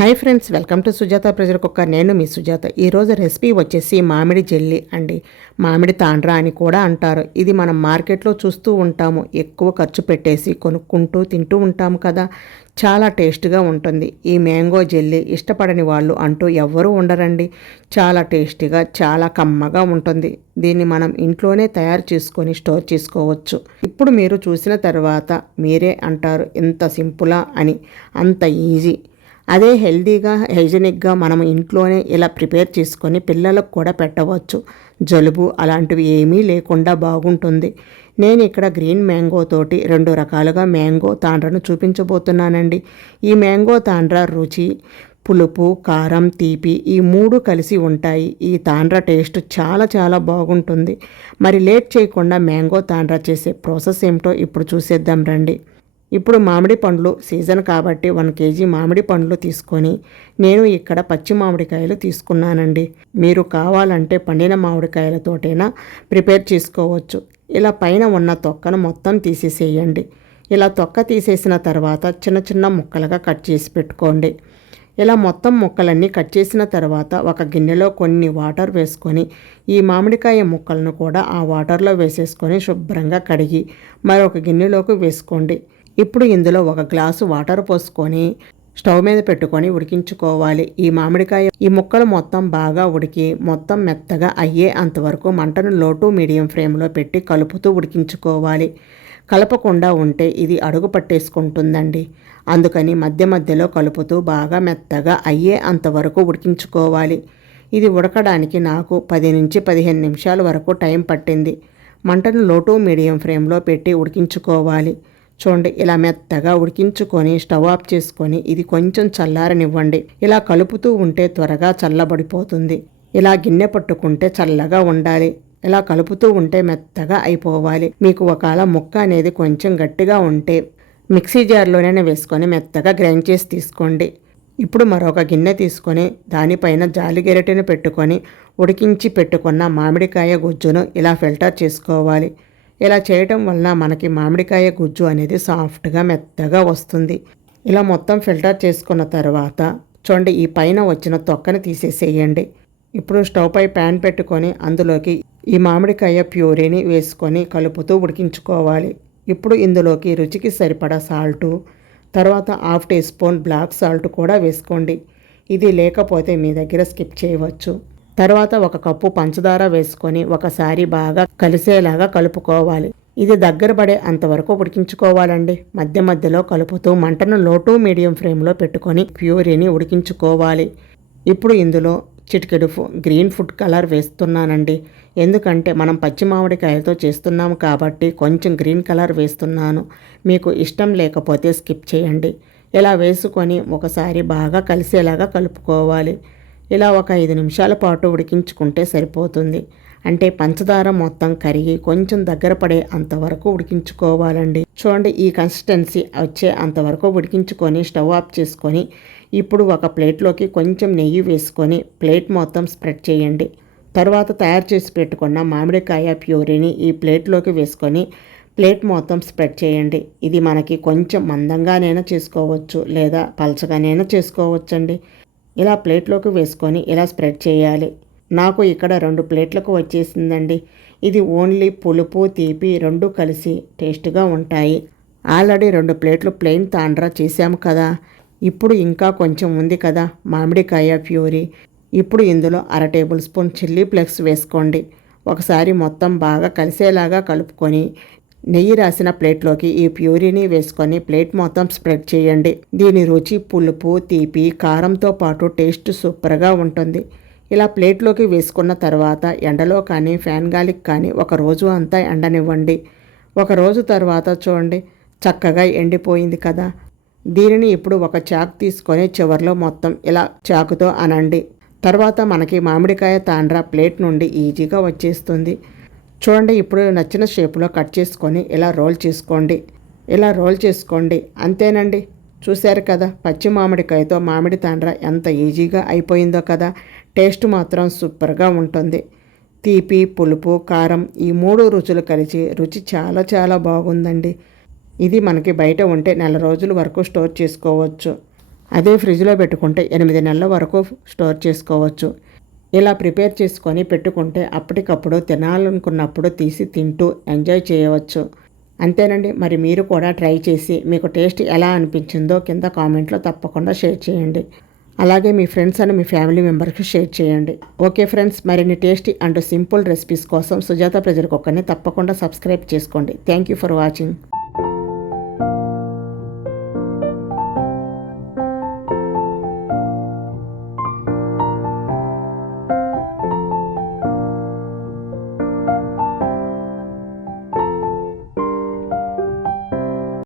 Hi friends, welcome to Sujatha pressure cooker. నేను మీ సుజాత. ఈరోజు recipe వచ్చేసి మామిడి జెల్లీ అండి. మామిడి తాండ్రా అని కూడా అంటారు. ఇది మనం మార్కెట్లో చూస్తూ ఉంటాము. ఎక్కువ ఖర్చు పెట్టేసి కొనుక్కుంటూ తింటూ ఉంటాము కదా. చాలా టేస్ట్గా ఉంటుంది. ఈ మ్యాంగో జెల్లీ ఇష్టపడని వాళ్ళు అంటూ ఎవ్వరూ ఉండరండి. చాలా టేస్టీగా, చాలా కమ్మగా ఉంటుంది. దీన్ని మనం ఇంట్లోనే తయారు చేసుకొని స్టోర్ చేసుకోవచ్చు. ఇప్పుడు మీరు చూసిన తర్వాత మీరే అంటారు ఇంత సింపులా అని. అంత ఈజీ. అదే హెల్తీగా, హైజెనిక్గా మనం ఇంట్లోనే ఇలా ప్రిపేర్ చేసుకొని పిల్లలకు కూడా పెట్టవచ్చు. జలుబు అలాంటివి ఏమీ లేకుండా బాగుంటుంది. నేను ఇక్కడ గ్రీన్ మ్యాంగో తోటి 2 రకాలుగా మ్యాంగో తాండ్రను చూపించబోతున్నానండి. ఈ మ్యాంగో తాండ్ర రుచి, పులుపు, కారం, తీపి ఈ 3 కలిసి ఉంటాయి. ఈ తాండ్ర టేస్ట్ చాలా చాలా బాగుంటుంది. మరి లేట్ చేయకుండా మ్యాంగో తాండ్ర చేసే ప్రాసెస్ ఏమిటో ఇప్పుడు చూసేద్దాం రండి. ఇప్పుడు మామిడి పండ్లు సీజన్ కాబట్టి 1 కేజీ మామిడి పండ్లు తీసుకొని నేను ఇక్కడ పచ్చి మామిడికాయలు తీసుకున్నానండి. మీరు కావాలంటే పండిన మామిడికాయలతోటైనా ప్రిపేర్ చేసుకోవచ్చు. ఇలా పైన ఉన్న తొక్కను మొత్తం తీసేసేయండి. ఇలా తొక్క తీసేసిన తర్వాత చిన్న చిన్న ముక్కలుగా కట్ చేసి పెట్టుకోండి. ఇలా మొత్తం ముక్కలన్నీ కట్ చేసిన తర్వాత ఒక గిన్నెలో కొన్ని వాటర్ వేసుకొని ఈ మామిడికాయ ముక్కలను కూడా ఆ వాటర్లో వేసేసుకొని శుభ్రంగా కడిగి మరొక గిన్నెలోకి వేసుకోండి. ఇప్పుడు ఇందులో 1 గ్లాసు వాటర్ పోసుకొని స్టవ్ మీద పెట్టుకొని ఉడికించుకోవాలి. ఈ మామిడికాయ ఈ ముక్కలు మొత్తం బాగా ఉడికి మొత్తం మెత్తగా అయ్యే అంతవరకు మంటను లో టు మీడియం ఫ్లేమ్లో పెట్టి కలుపుతూ ఉడికించుకోవాలి. కలపకుండా ఉంటే ఇది అడుగు పట్టేసుకుంటుందండి. అందుకని మధ్య మధ్యలో కలుపుతూ బాగా మెత్తగా అయ్యే అంతవరకు ఉడికించుకోవాలి. ఇది ఉడకడానికి నాకు 10 నుంచి 15 నిమిషాల వరకు టైం పట్టింది. మంటను లో టు మీడియం ఫ్లేమ్లో పెట్టి ఉడికించుకోవాలి. చూడండి, ఇలా మెత్తగా ఉడికించుకొని స్టవ్ ఆఫ్ చేసుకొని ఇది కొంచెం చల్లారనివ్వండి. ఇలా కలుపుతూ ఉంటే త్వరగా చల్లబడిపోతుంది. ఇలా గిన్నె పట్టుకుంటే చల్లగా ఉండాలి. ఇలా కలుపుతూ ఉంటే మెత్తగా అయిపోవాలి. మీకు ఒకవేళ ముక్క అనేది కొంచెం గట్టిగా ఉంటే మిక్సీ జార్లోనే వేసుకొని మెత్తగా గ్రైండ్ చేసి తీసుకోండి. ఇప్పుడు మరొక గిన్నె తీసుకొని దానిపైన జాలి గెరిటెను పెట్టుకొని ఉడికించి పెట్టుకున్న మామిడికాయ గుజ్జును ఇలా ఫిల్టర్ చేసుకోవాలి. ఇలా చేయటం వలన మనకి మామిడికాయ గుజ్జు అనేది సాఫ్ట్గా మెత్తగా వస్తుంది. ఇలా మొత్తం ఫిల్టర్ చేసుకున్న తర్వాత చూడండి, ఈ పైన వచ్చిన తొక్కని తీసేసేయండి. ఇప్పుడు స్టవ్ పై ప్యాన్ పెట్టుకొని అందులోకి ఈ మామిడికాయ ప్యూరీని వేసుకొని కలుపుతూ ఉడికించుకోవాలి. ఇప్పుడు ఇందులోకి రుచికి సరిపడా సాల్టు, తర్వాత 1/2 టీ స్పూన్ బ్లాక్ సాల్ట్ కూడా వేసుకోండి. ఇది లేకపోతే మీ దగ్గర స్కిప్ చేయవచ్చు. తర్వాత 1 కప్పు పంచదార వేసుకొని ఒకసారి బాగా కలిసేలాగా కలుపుకోవాలి. ఇది దగ్గర పడే అంతవరకు ఉడికించుకోవాలండి. మధ్య మధ్యలో కలుపుతూ మంటను లో టు మీడియం ఫ్లేమ్లో పెట్టుకొని ప్యూరీని ఉడికించుకోవాలి. ఇప్పుడు ఇందులో చిటికెడు గ్రీన్ ఫుడ్ కలర్ వేస్తున్నానండి. ఎందుకంటే మనం పచ్చి మామిడికాయలతో చేస్తున్నాము కాబట్టి కొంచెం గ్రీన్ కలర్ వేస్తున్నాను. మీకు ఇష్టం లేకపోతే స్కిప్ చేయండి. ఇలా వేసుకొని ఒకసారి బాగా కలిసేలాగా కలుపుకోవాలి. ఇలా ఒక 5 నిమిషాల పాటు ఉడికించుకుంటే సరిపోతుంది. అంటే పంచదార మొత్తం కరిగి కొంచెం దగ్గర పడే అంతవరకు ఉడికించుకోవాలండి. చూడండి, ఈ కన్సిస్టెన్సీ వచ్చే అంతవరకు ఉడికించుకొని స్టవ్ ఆఫ్ చేసుకొని ఇప్పుడు ఒక ప్లేట్లోకి కొంచెం నెయ్యి వేసుకొని ప్లేట్ మొత్తం స్ప్రెడ్ చేయండి. తర్వాత తయారు చేసి పెట్టుకున్న మామిడికాయ ప్యూరీని ఈ ప్లేట్లోకి వేసుకొని ప్లేట్ మొత్తం స్ప్రెడ్ చేయండి. ఇది మనకి కొంచెం మందంగానైనా చేసుకోవచ్చు లేదా పలచగానైనా చేసుకోవచ్చండి. ఇలా ప్లేట్లోకి వేసుకొని ఇలా స్ప్రెడ్ చేయాలి. నాకు ఇక్కడ 2 ప్లేట్లకు వచ్చేసిందండి. ఇది ఓన్లీ పులుపు, తీపి 2 కలిసి టేస్ట్గా ఉంటాయి. ఆల్రెడీ 2 ప్లేట్లు ప్లెయిన్ తాండ్రా చేశాము కదా. ఇప్పుడు ఇంకా కొంచెం ఉంది కదా మామిడికాయ ప్యూరీ. ఇప్పుడు ఇందులో 1/2 టేబుల్ స్పూన్ చిల్లీ ఫ్లేక్స్ వేసుకోండి. ఒకసారి మొత్తం బాగా కలిసేలాగా కలుపుకొని నెయ్యి రాసిన ప్లేట్లోకి ఈ ప్యూరీని వేసుకొని ప్లేట్ మొత్తం స్ప్రెడ్ చేయండి. దీని రుచి పులుపు, తీపి, కారంతో పాటు టేస్ట్ సూపర్గా ఉంటుంది. ఇలా ప్లేట్లోకి వేసుకున్న తర్వాత ఎండలో కానీ ఫ్యాన్ గాలికి కానీ 1 రోజు అంతా ఎండనివ్వండి. 1 రోజు తర్వాత చూడండి, చక్కగా ఎండిపోయింది కదా. దీనిని ఇప్పుడు ఒక చాకు తీసుకొని చివర్లో మొత్తం ఇలా చాకుతో అనండి. తర్వాత మనకి మామిడికాయ తాండ్రా ప్లేట్ నుండి ఈజీగా వచ్చేస్తుంది. చూడండి, ఇప్పుడు నచ్చిన షేప్లో కట్ చేసుకొని ఇలా రోల్ చేసుకోండి. ఇలా రోల్ చేసుకోండి. అంతేనండి. చూశారు కదా, పచ్చి మామిడికాయతో మామిడి తాండ్ర ఎంత ఈజీగా అయిపోయిందో కదా. టేస్ట్ మాత్రం సూపర్గా ఉంటుంది. తీపి, పులుపు, కారం ఈ 3 రుచులు కలిసి రుచి చాలా చాలా బాగుందండి. ఇది మనకి బయట ఉంటే 1 నెల రోజుల వరకు స్టోర్ చేసుకోవచ్చు. అదే ఫ్రిడ్జ్లో పెట్టుకుంటే 8 నెలల వరకు స్టోర్ చేసుకోవచ్చు. ఇలా ప్రిపేర్ చేసుకొని పెట్టుకుంటే అప్పటికప్పుడు తినాలనుకున్నప్పుడు తీసి తింటూ ఎంజాయ్ చేయవచ్చు. అంతేనండి. మరి మీరు కూడా ట్రై చేసి మీకు టేస్ట్ ఎలా అనిపించిందో కింద కామెంట్లో తప్పకుండా షేర్ చేయండి. అలాగే మీ ఫ్రెండ్స్ అండ్ మీ ఫ్యామిలీ మెంబర్స్కి షేర్ చేయండి. ఓకే ఫ్రెండ్స్, మరిన్ని టేస్టీ అండ్ సింపుల్ రెసిపీస్ కోసం సుజాత ప్రెజర్ కుక్కర్ని తప్పకుండా సబ్స్క్రైబ్ చేసుకోండి. Thank you for watching.